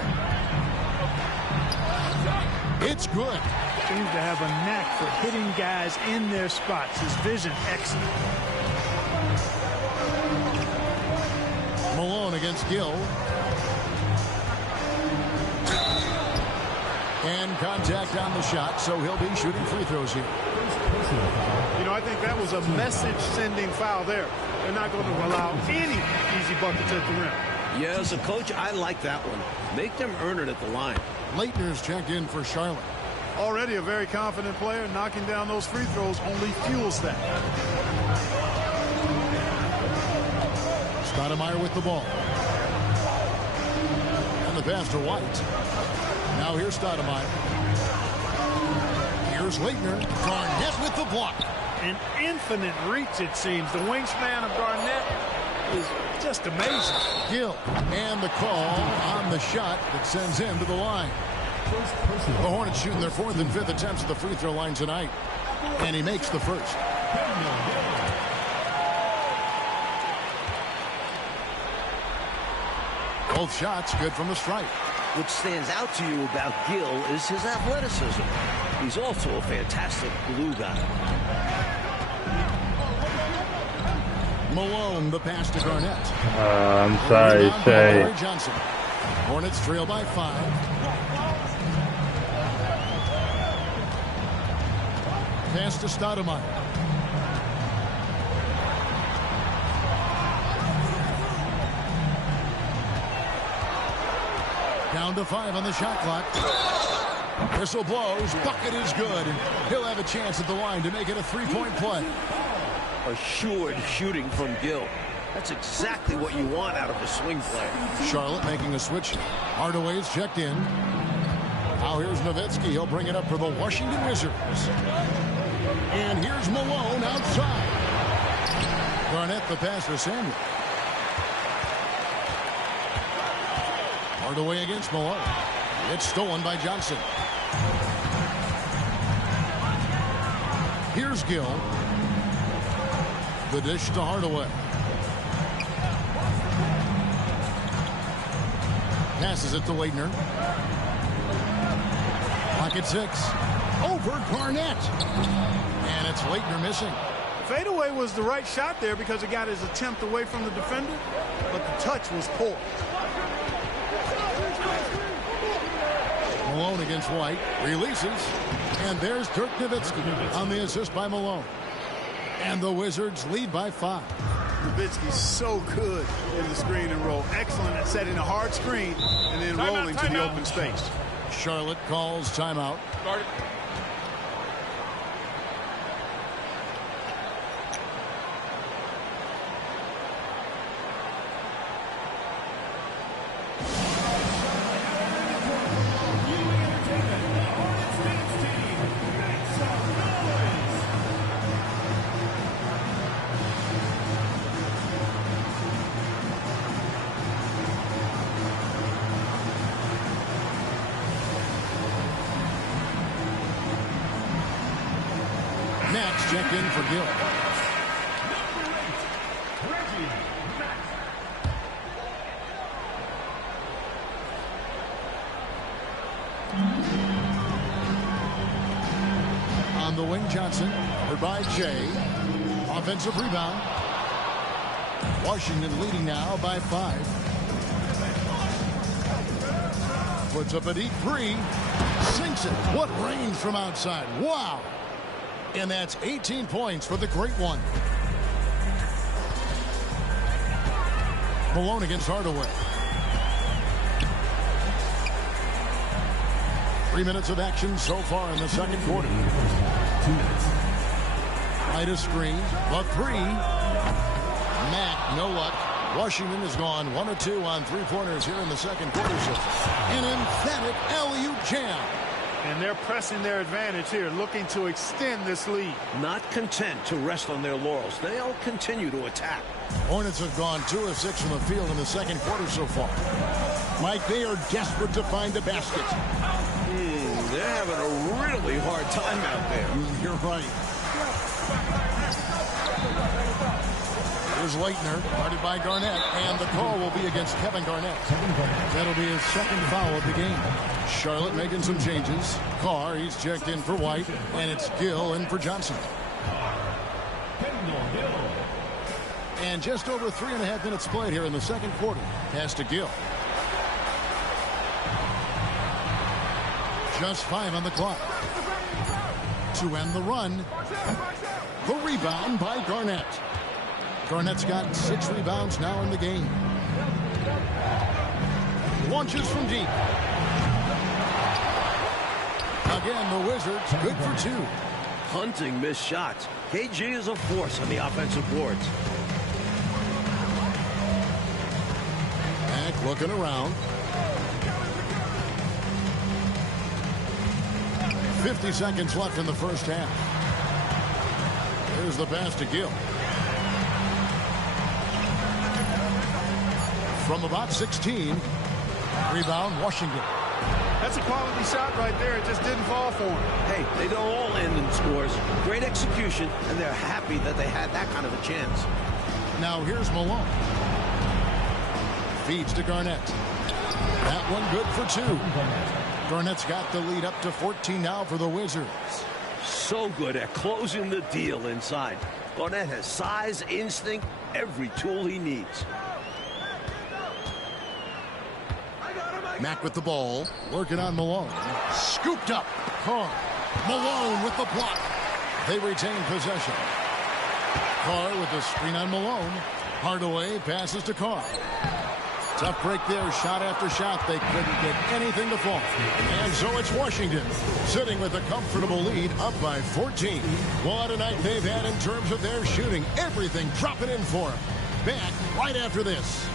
It's good. Seems to have a knack for hitting guys in their spots. His vision excellent. Malone against Gill. And contact on the shot, so he'll be shooting free throws here. You know, I think that was a message-sending foul there. They're not going to allow any easy buckets at the rim. Yeah, as a coach, I like that one. Make them earn it at the line. Leitner's checked in for Charlotte. Already a very confident player. Knocking down those free throws only fuels that. Stoudemire with the ball. And the pass to White. Now here's Stoudemire. Here's Leitner. Garnett with the block. An infinite reach, it seems. The wingspan of Garnett is just amazing. Gill, and the call on the shot that sends him to the line. The Hornets shooting their 4th and 5th attempts at the free throw line tonight. And he makes the first. Both shots good from the stripe. What stands out to you about Gill is his athleticism. He's also a fantastic glue guy. Malone, the pass to Garnett. I'm sorry, Shay. Johnson. Hornets trail by 5. Pass to Stoudemire. Down to 5 on the shot clock. Whistle blows. Bucket is good. And he'll have a chance at the line to make it a 3-point play. Assured shooting from Gill. That's exactly what you want out of a swing play. Charlotte making a switch. Hardaway's checked in. Now here's Nowitzki. He'll bring it up for the Washington Wizards. And here's Malone outside. Garnett the pass for Samuel. Hardaway against Malone. It's stolen by Johnson. Here's Gill. The dish to Hardaway. Passes it to Leitner. Pocket 6. Over Garnett. And it's Leitner missing. Fadeaway was the right shot there because it got his attempt away from the defender, but the touch was poor. Malone against White. Releases. And there's Dirk Nowitzki on the assist by Malone. And the Wizards lead by 5. Nowitzki's so good in the screen and roll. Excellent at setting a hard screen and then rolling to the open space. Charlotte calls timeout. Guard it. Max checked in for Gill. On the wing, Johnson. Heard by Jay. Offensive rebound. Washington leading now by 5. Puts up a deep 3. Sinks it. What range from outside. Wow. And that's 18 points for the Great One. Malone against Hardaway. 3 minutes of action so far in the second quarter. Right a screen. The 3. Mack, no luck. Washington has gone 1 of 2 on 3-pointers here in the second quarter. An emphatic alley-oop jam. And they're pressing their advantage here, looking to extend this lead. Not content to rest on their laurels. They'll continue to attack. Hornets have gone 2 of 6 from the field in the second quarter so far. Mike, they are desperate to find a basket. They're having a really hard time out there. You're right. Here's Leitner, guarded by Garnett, and the call will be against Kevin Garnett. That'll be his second foul of the game. Charlotte making some changes. Carr, he's checked in for White, and it's Gill in for Johnson. And just over 3.5 minutes played here in the second quarter. Pass to Gill. Just 5 on the clock. To end the run. The rebound by Garnett. Garnett's got 6 rebounds now in the game. Launches from deep. Again, the Wizards good for 2. Hunting missed shots. KG is a force on the offensive boards. Mack looking around. 50 seconds left in the first half. Here's the pass to Gill. from about 16. Rebound, Washington. That's a quality shot right there. It just didn't fall for him. Hey, they don't all end in scores. Great execution, and they're happy that they had that kind of a chance. Now here's Malone. Feeds to Garnett. That one good for 2. Garnett's got the lead up to 14 now for the Wizards. So good at closing the deal inside. Garnett has size, instinct, every tool he needs. Mack with the ball, working on Malone. Scooped up. Carr. Malone with the block. They retain possession. Carr with the screen on Malone. Hardaway passes to Carr. Tough break there, shot after shot. They couldn't get anything to fall. And so it's Washington sitting with a comfortable lead, up by 14. What a night they've had in terms of their shooting. Everything dropping in for them. Back right after this.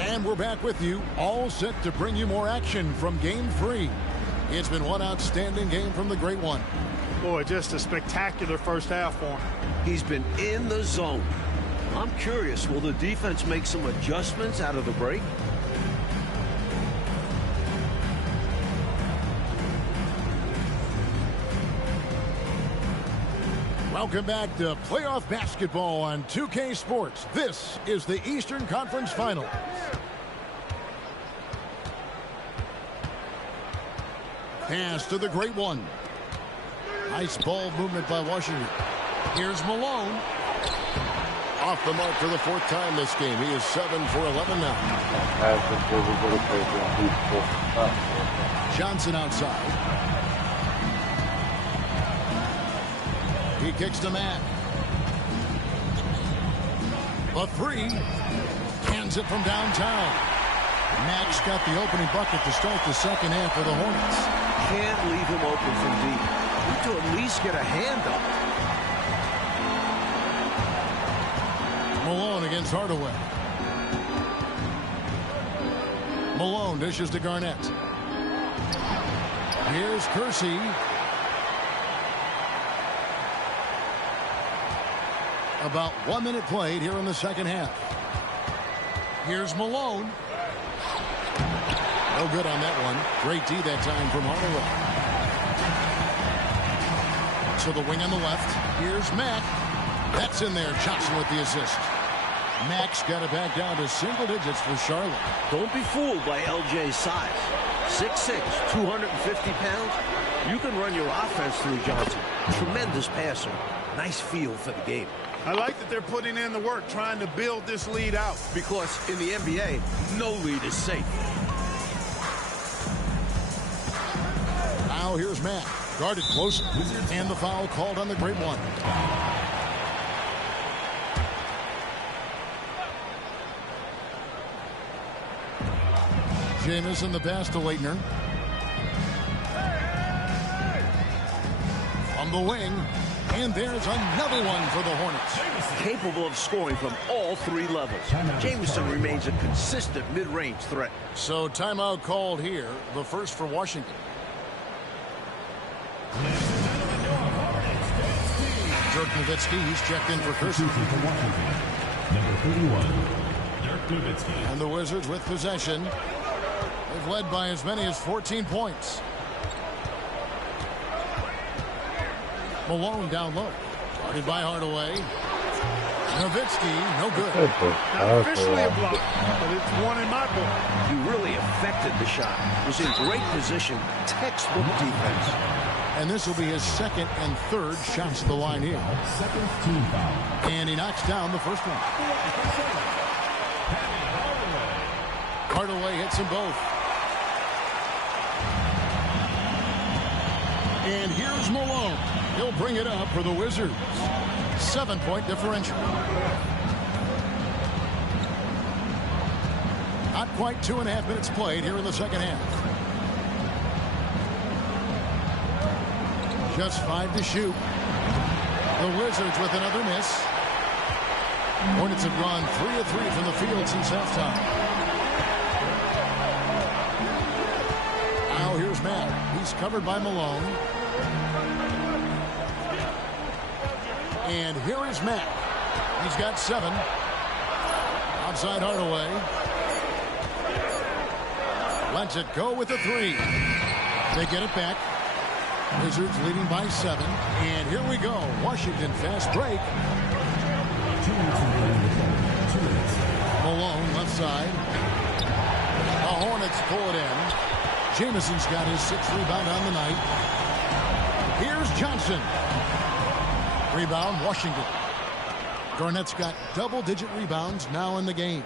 And we're back with you, all set to bring you more action from Game 3. It's been one outstanding game from the Great One. Boy, just a spectacular first half for him. He's been in the zone. I'm curious, will the defense make some adjustments out of the break? Welcome back to playoff basketball on 2K Sports. This is the Eastern Conference Finals. Pass to the Great One. Nice ball movement by Washington. Here's Malone. Off the mark for the 4th time this game. He is 7 for 11 now. Johnson outside. He kicks to Mack. A 3. Hands it from downtown. Mack's got the opening bucket to start the second half for the Hornets. Can't leave him open from deep. Need to at least get a hand up. Malone against Hardaway. Malone dishes to Garnett. Here's Kersey. About 1 minute played here in the second half. Here's Malone. No good on that one. Great D that time from Hardaway. So the wing on the left. Here's Mack. That's in there. Johnson with the assist. Mack's got it back down to single digits for Charlotte. Don't be fooled by LJ's size. 6'6", 250 pounds. You can run your offense through Johnson. Tremendous passer. Nice feel for the game. I like that they're putting in the work, trying to build this lead out. Because in the NBA, no lead is safe. Now here's Mack. Guarded close. And the foul called on the Great One. Jamison the pass to Leitner. From the wing. And there's another one for the Hornets. Capable of scoring from all 3 levels. Jamison remains a consistent mid-range threat. So timeout called here. The first for Washington. Dirk Nowitzki, he's checked in for Kersey. Number 31, Dirk Nowitzki. And the Wizards with possession. They've led by as many as 14 points. Malone down low. Guarded by Hardaway. Nowitzki, no good. Not officially a block, but it's one in my book. He really affected the shot. Was in great position. Textbook defense. And this will be his 2nd and 3rd shots at the line here. Second team foul. And he knocks down the first one. Hardaway hits them both. And here's Malone. He'll bring it up for the Wizards. 7-point differential. Not quite 2.5 minutes played here in the second half. Just 5 to shoot. The Wizards with another miss. Hornets have gone 3 of 3 from the field since halftime. here's Matt. He's covered by Malone. And here is Matt. He's got 7. Outside Hardaway. Lets it go with a 3. They get it back. Wizards leading by 7. And here we go. Washington fast break. Malone left side. The Hornets pull it in. Jamison's got his 6th rebound on the night. Here's Johnson. Rebound, Washington. Garnett's got double-digit rebounds now in the game.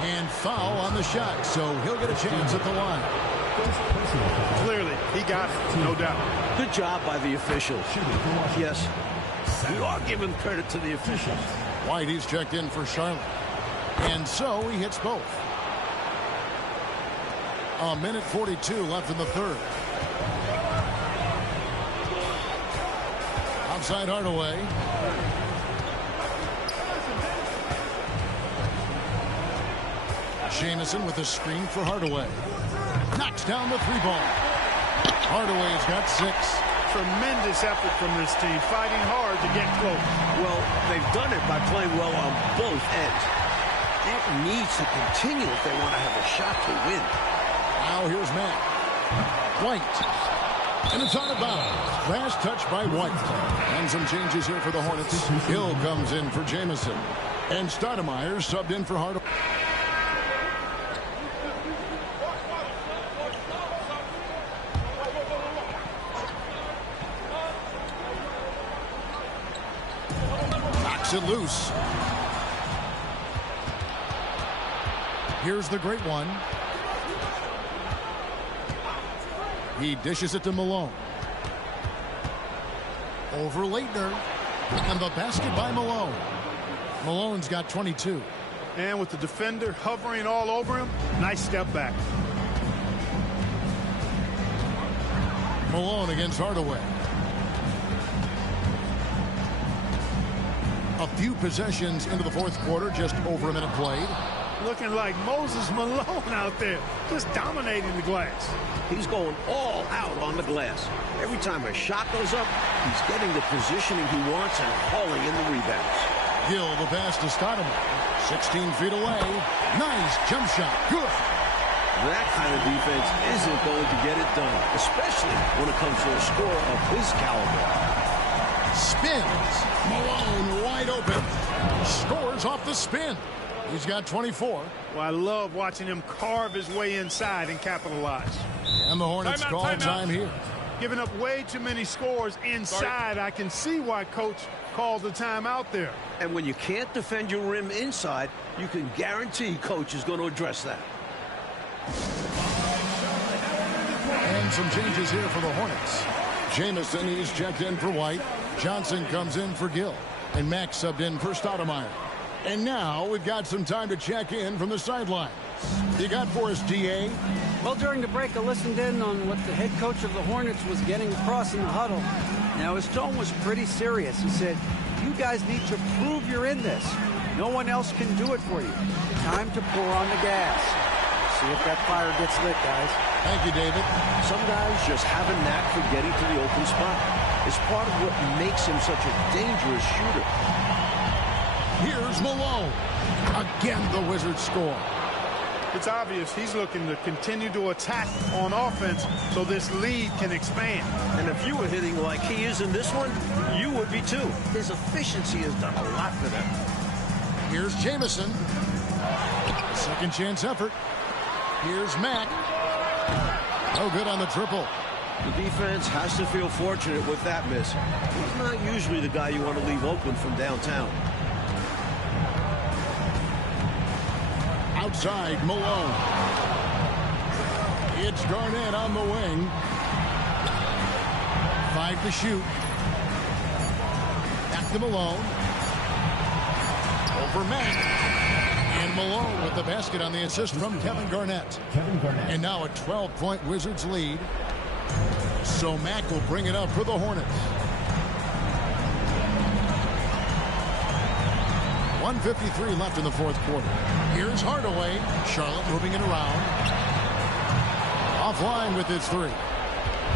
And foul on the shot, so he'll get a chance at the line. Clearly, he got it, no doubt. Good job by the officials. Yes, we are giving credit to the officials. White, he's checked in for Charlotte. And so he hits both. A minute 42 left in the third. Outside Hardaway. Jamison with a screen for Hardaway. Knocks down the 3-ball. Hardaway's got 6. Tremendous effort from this team, fighting hard to get close. Well, they've done it by playing well on both ends. That needs to continue if they want to have a shot to win. Now here's Matt. White. And it's out of bounds. Last touch by White. And some changes here for the Hornets. Hill comes in for Jamison. And Stoudemire subbed in for Hardaway. Knocks it loose. Here's the great one. He dishes it to Malone. Over Leitner. And the basket by Malone. Malone's got 22. And with the defender hovering all over him, nice step back. Malone against Hardaway. A few possessions into the fourth quarter, just over a minute played. Looking like Moses Malone out there, just dominating the glass. He's going all out on the glass. Every time a shot goes up, he's getting the positioning he wants and hauling in the rebounds. Gill, the pass to Stoudemire. 16 feet away. Nice jump shot. Good. That kind of defense isn't going to get it done, especially when it comes to a scorer of his caliber. Spins. Malone wide open. Scores off the spin. He's got 24. Well, I love watching him carve his way inside and capitalize. And the Hornets call time here. Giving up way too many scores inside. I can see why Coach called the timeout there. And when you can't defend your rim inside, you can guarantee Coach is going to address that. And some changes here for the Hornets. Jamison, he's checked in for White. Johnson comes in for Gill. And Max subbed in for Stoudemire. And now we've got some time to check in from the sidelines. You got for us, DA? Well, during the break, I listened in on what the head coach of the Hornets was getting across in the huddle. Now, his tone was pretty serious. He said, you guys need to prove you're in this. No one else can do it for you. Time to pour on the gas. See if that fire gets lit, guys. Thank you, David. Some guys just have a knack for getting to the open spot. It's part of what makes him such a dangerous shooter. Here's Malone. Again, the Wizards score. It's obvious he's looking to continue to attack on offense so this lead can expand. And if you were hitting like he is in this one, you would be too. His efficiency has done a lot for them. Here's Jamison. Second chance effort. Here's Mack. No good on the triple. The defense has to feel fortunate with that miss. He's not usually the guy you want to leave open from downtown. Outside, Malone. It's Garnett on the wing. 5 to shoot. Back to Malone. Over Mack. And Malone with the basket on the assist from Kevin Garnett. And now a 12-point Wizards lead. So Mack will bring it up for the Hornets. 1:53 left in the fourth quarter. Here's Hardaway. Charlotte moving it around. Offline with his three.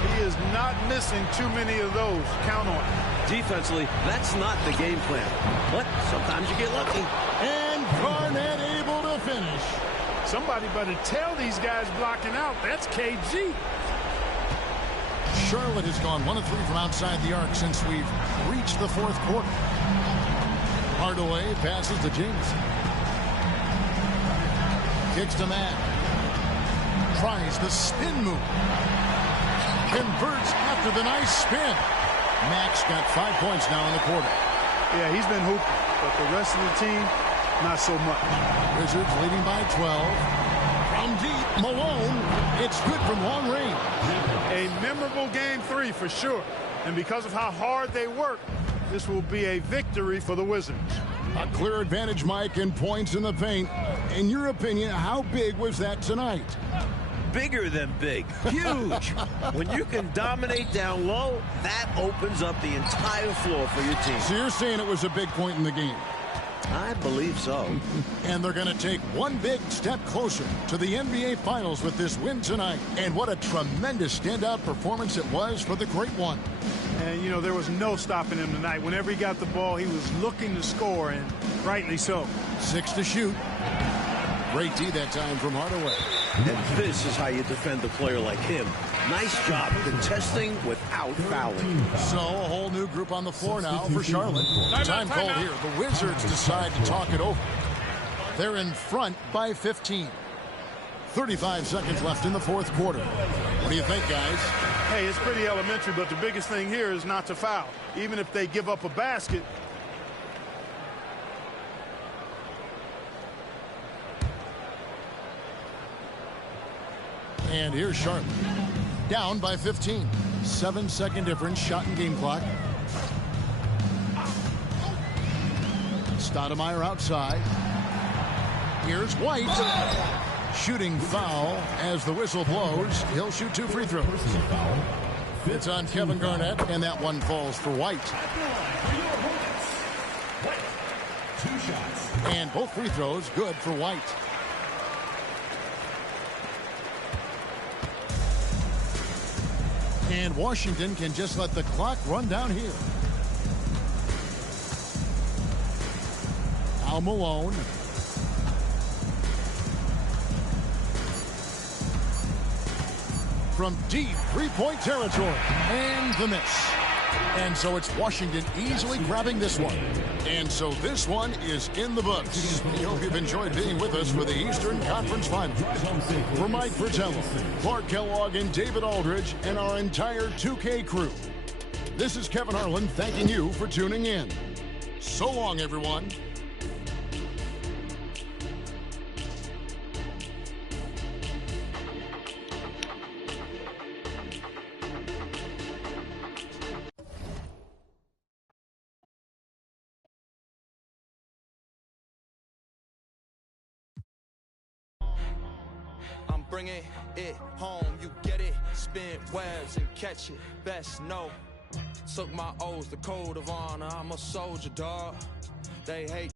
He is not missing too many of those. Count on it. Defensively, that's not the game plan. But sometimes you get lucky. And Garnett able to finish. Somebody better tell these guys blocking out. That's KG. Charlotte has gone 1 of 3 from outside the arc since we've reached the fourth quarter. Hardaway passes to Jameson. Kicks to Matt. Tries the spin move. Converts after the nice spin. Max got 5 points now in the quarter. Yeah, he's been hooping, but the rest of the team, not so much. Wizards leading by 12. From deep, Malone. It's good from long range. A memorable game 3 for sure. And because of how hard they work, this will be a victory for the Wizards. A clear advantage, Mike, in points in the paint. In your opinion, how big was that tonight? Bigger than big. Huge. When you can dominate down low, that opens up the entire floor for your team. So you're saying it was a big point in the game? I believe so. And they're going to take one big step closer to the NBA Finals with this win tonight. And what a tremendous standout performance it was for the Great One. And, you know, there was no stopping him tonight. Whenever he got the ball, he was looking to score, and rightly so. 6 to shoot. Great D that time from Hardaway. And this is how you defend a player like him. Nice job contesting without fouling. So a whole new group on the floor now for Charlotte. Time called here. The Wizards decide to talk it over. They're in front by 15. 35 seconds left in the fourth quarter. What do you think, guys? Hey, it's pretty elementary, but the biggest thing here is not to foul. Even if they give up a basket. And here's Charlotte. Down by 15. 7-second difference, shot and game clock. Stoudemire outside. Here's White. Shooting foul as the whistle blows. He'll shoot 2 free throws. It's on Kevin Garnett, and that one falls for White. And both free throws good for White. And Washington can just let the clock run down here. Al Malone. From deep three-point territory. And the miss. And so it's Washington easily grabbing this one. And so this one is in the books. We hope you've enjoyed being with us for the Eastern Conference Finals. For Mike Fratello, Clark Kellogg, and David Aldridge, and our entire 2K crew, this is Kevin Harlan thanking you for tuning in. So long, everyone. Bringing it home, you get it, spin webs and catch it, best know. Took my O's, the code of honor, I'm a soldier, dog. They hate